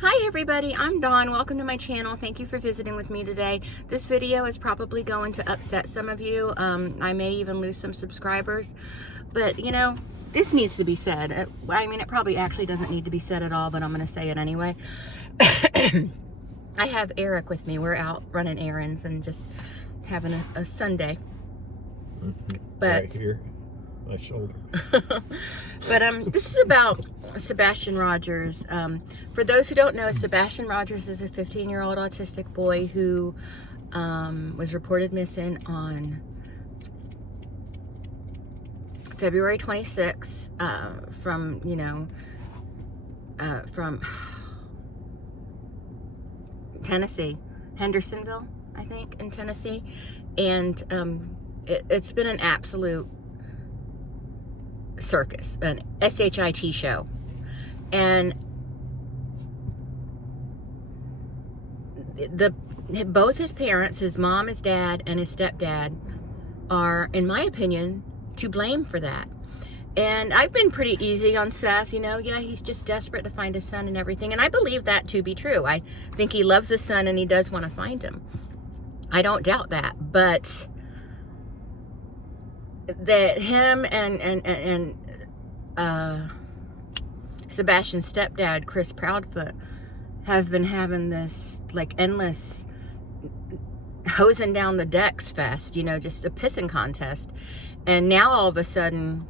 Hi everybody, I'm Dawn. Welcome to my channel. Thank you for visiting with me today. This video is probably going to upset some of you. I may even lose some subscribers, but you know, this needs to be said. It probably actually doesn't need to be said at all, but I'm going to say it anyway. I have Eric with me. We're out running errands and just having a Sunday. But right here, my shoulder. But this is about Sebastian Rogers. For those who don't know, Sebastian Rogers is a 15-year-old autistic boy who was reported missing on February 26th from Tennessee, Hendersonville, I think, in Tennessee. And it's been an absolute circus, an SHIT show. And both his parents, his mom, his dad, and his stepdad, are, in my opinion, to blame for that. And I've been pretty easy on Seth, yeah, he's just desperate to find his son and everything. And I believe that to be true. I think he loves his son and he does want to find him. I don't doubt that. But that him and Sebastian's stepdad, Chris Proudfoot, have been having this like endless hosing down the decks fest, just a pissing contest. And now all of a sudden,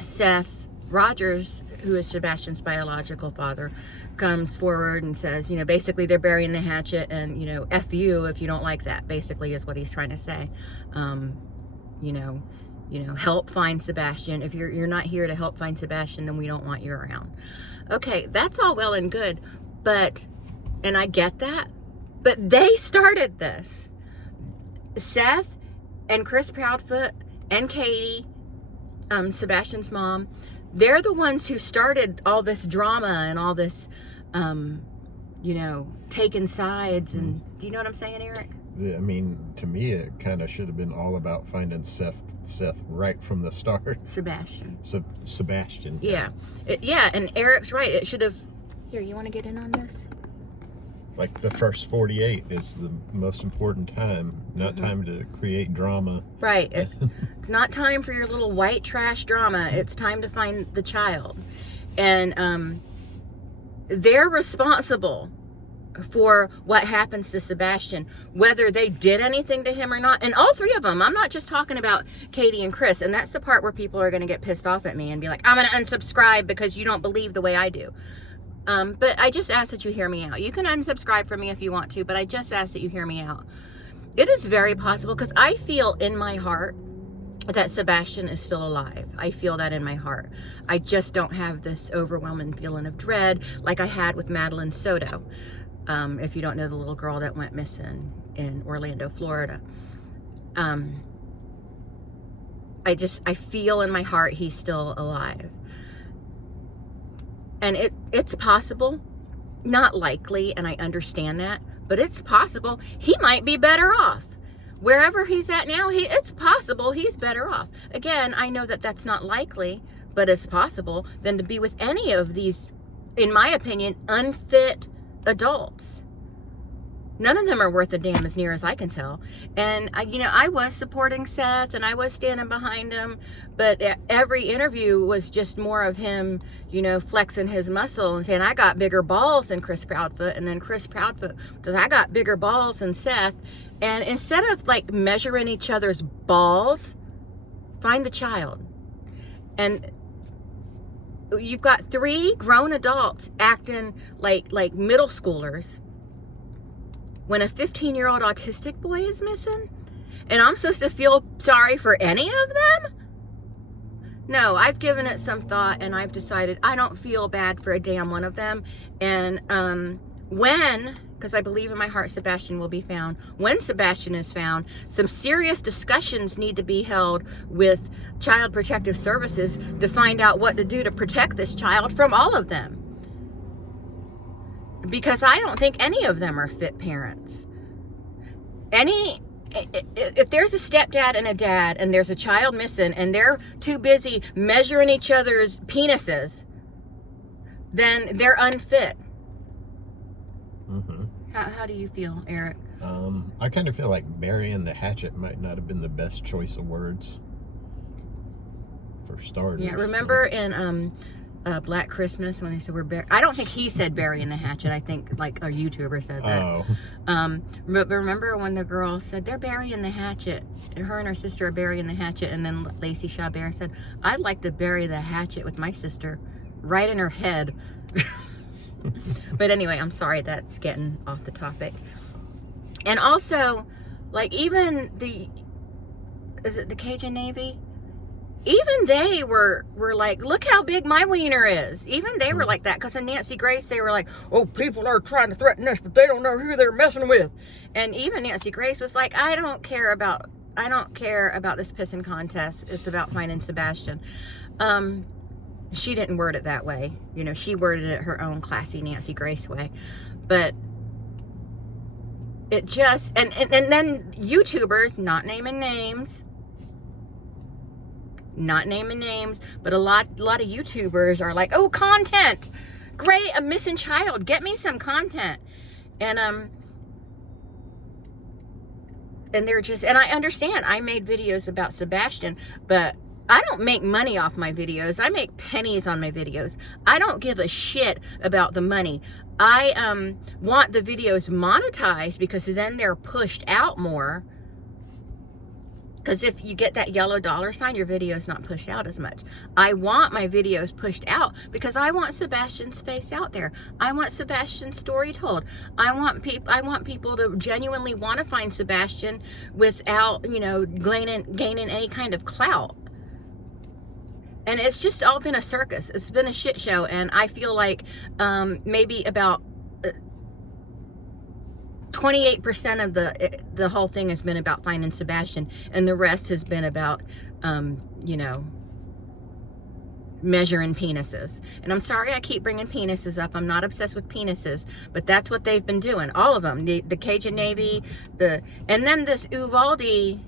Seth Rogers, who is Sebastian's biological father, comes forward and says, basically they're burying the hatchet and, F you if you don't like that, basically is what he's trying to say. Help find Sebastian. If you're not here to help find Sebastian, then we don't want you around. Okay, that's all well and good, and I get that, but they started this. Seth and Chris Proudfoot and Katie, Sebastian's mom, they're the ones who started all this drama and all this, taking sides. And do you know what I'm saying, Eric? I mean, to me, it kind of should have been all about finding Seth right from the start. Sebastian. Sebastian. Yeah. And Eric's right. It should have... Here, you want to get in on this? Like the first 48 is the most important time, not time to create drama. Right. It's not time for your little white trash drama. It's time to find the child. And they're responsible for what happens to Sebastian, whether they did anything to him or not. And all three of them. I'm not just talking about Katie and Chris. And that's the part where people are going to get pissed off at me and be like, I'm going to unsubscribe because you don't believe the way I do. But I just ask that you hear me out. You can unsubscribe from me if you want to, but I just ask that you hear me out. It is very possible, because I feel in my heart that Sebastian is still alive. I feel that in my heart. I just don't have this overwhelming feeling of dread like I had with Madeline Soto. If you don't know the little girl that went missing in Orlando, Florida. I feel in my heart he's still alive. And it's possible, not likely, and I understand that, but it's possible he might be better off. Wherever he's at now, it's possible he's better off. Again, I know that that's not likely, but it's possible than to be with any of these, in my opinion, unfit adults. None of them are worth a damn, as near as I can tell. And I was supporting Seth and I was standing behind him, but every interview was just more of him, flexing his muscle and saying, I got bigger balls than Chris Proudfoot. And then Chris Proudfoot says, I got bigger balls than Seth. And instead of like measuring each other's balls, find the child. And you've got three grown adults acting like middle schoolers when a 15-year-old autistic boy is missing, and I'm supposed to feel sorry for any of them? No, I've given it some thought, and I've decided I don't feel bad for a damn one of them. And because I believe in my heart Sebastian will be found, when Sebastian is found, some serious discussions need to be held with Child Protective Services to find out what to do to protect this child from all of them. Because I don't think any of them are fit parents. If there's a stepdad and a dad and there's a child missing and they're too busy measuring each other's penises, then they're unfit. How do you feel, Eric? I kind of feel like burying the hatchet might not have been the best choice of words for starters. Yeah, remember in Black Christmas when they said I don't think he said burying the hatchet. I think like a YouTuber said that. Oh. But remember when the girl said they're burying the hatchet, her and her sister are burying the hatchet, and then Lacey Chabert said, I'd like to bury the hatchet with my sister right in her head. But anyway, I'm sorry, that's getting off the topic. And also, like, even is it the Cajun Navy? Even they were like, look how big my wiener is. Even they were like that, because in Nancy Grace, they were like, oh, people are trying to threaten us, but they don't know who they're messing with. And even Nancy Grace was like, I don't care about this pissing contest. It's about finding Sebastian. She didn't word it that way. You know, she worded it her own classy Nancy Grace way. But it just, and then YouTubers, not naming names, but a lot of YouTubers are like, oh, content, great, a missing child, get me some content. And they're just, and I understand, I made videos about Sebastian, but I don't make money off my videos. I make pennies on my videos. I don't give a shit about the money. I want the videos monetized, because then they're pushed out more. Because if you get that yellow dollar sign, your video is not pushed out as much. I want my videos pushed out because I want Sebastian's face out there. I want Sebastian's story told. I want people to genuinely want to find Sebastian without, you know, gaining any kind of clout. And it's just all been a circus. It's been a shit show. And I feel like maybe about 28% of the whole thing has been about finding Sebastian, and the rest has been about, you know, measuring penises. And I'm sorry I keep bringing penises up. I'm not obsessed with penises, but that's what they've been doing. All of them. The Cajun Navy, and then this Uvalde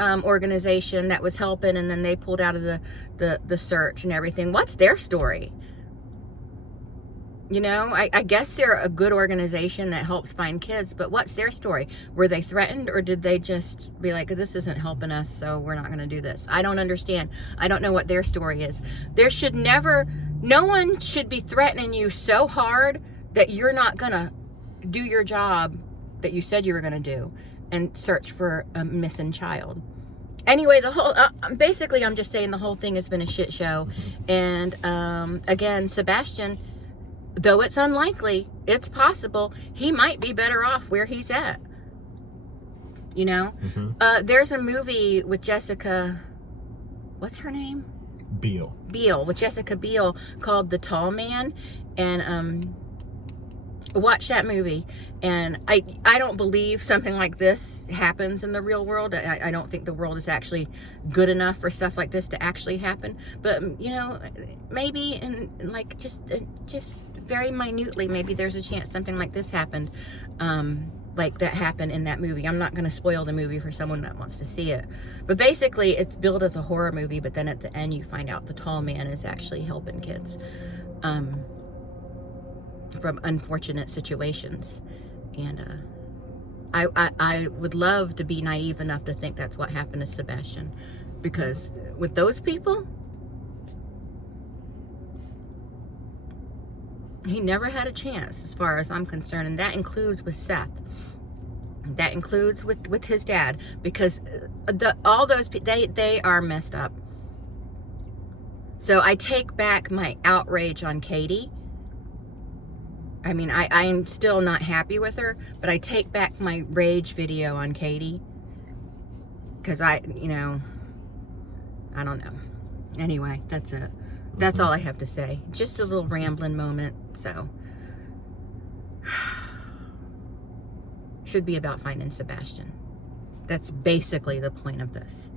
organization that was helping, and then they pulled out of the search and everything. What's their story? You know, I guess they're a good organization that helps find kids, but what's their story? Were they threatened, or did they just be like, this isn't helping us, so we're not going to do this? I don't understand. I don't know what their story is. No one should be threatening you so hard that you're not going to do your job that you said you were going to do and search for a missing child. Anyway, basically, I'm just saying the whole thing has been a shit show. And again, Sebastian, though it's unlikely, it's possible he might be better off where he's at. You know? There's a movie with Jessica, what's her name? Biel, with Jessica Biel, called The Tall Man. And watch that movie. And I don't believe something like this happens in the real world. I don't think the world is actually good enough for stuff like this to actually happen. But, you know, maybe, and like just very minutely, maybe there's a chance something like this happened, like that happened in that movie. I'm not going to spoil the movie for someone that wants to see it. But basically, it's billed as a horror movie, but then at the end you find out the tall man is actually helping kids from unfortunate situations. And I would love to be naive enough to think that's what happened to Sebastian, because with those people, he never had a chance as far as I'm concerned. And that includes with Seth. That includes with his dad, because all those they are messed up. So I take back my outrage on Katie. I mean, I'm still not happy with her, but I take back my rage video on Katie, because you know, I don't know. Anyway, that's it. That's all I have to say. Just a little rambling moment. So, should be about finding Sebastian. That's basically the point of this.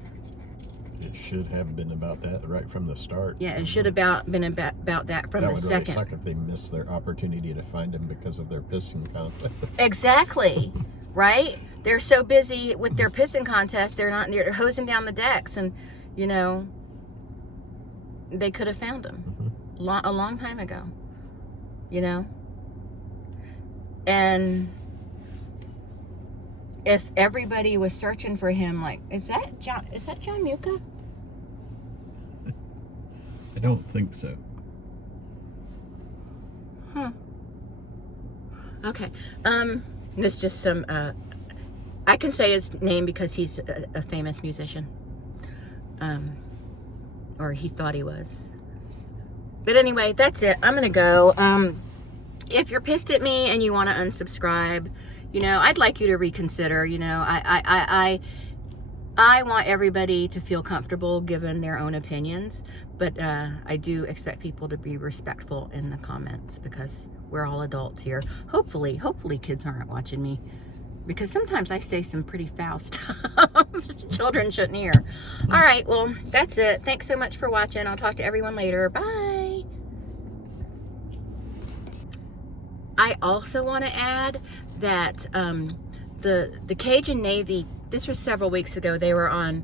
It should have been about that right from the start. Yeah, it should have been about that from the second. That would really suck if they missed their opportunity to find him because of their pissing contest. Exactly, right? They're so busy with their pissing contest, they're hosing down the decks, and you know, they could have found him a long time ago. You know, and if everybody was searching for him, like, is that John Muka? I don't think so. Huh. Okay. It's just some, I can say his name because he's a famous musician. Or he thought he was. But anyway, that's it. I'm gonna go. If you're pissed at me and you want to unsubscribe, I'd like you to reconsider. I want everybody to feel comfortable given their own opinions, but I do expect people to be respectful in the comments because we're all adults here. Hopefully kids aren't watching me, because sometimes I say some pretty foul stuff children shouldn't hear. All right, well, that's it. Thanks so much for watching. I'll talk to everyone later. Bye. I also want to add that the Cajun Navy, this was several weeks ago, they were on,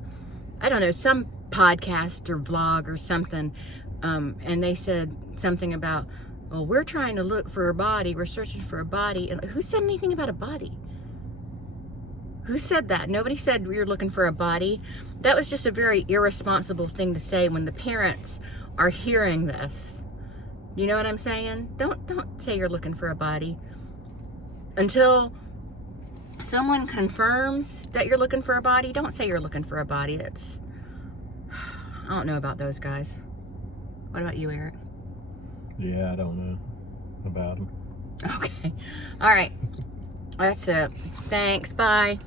I don't know, some podcast or vlog or something, and they said something about, well, we're trying to look for a body, we're searching for a body. And who said anything about a body? Who said that? Nobody said we were looking for a body. That was just a very irresponsible thing to say when the parents are hearing this. You know what I'm saying? Don't say you're looking for a body until someone confirms that you're looking for a body. Don't say you're looking for a body. I don't know about those guys. What about you, Eric? Yeah, I don't know about them. Okay. All right. That's it. Thanks. Bye.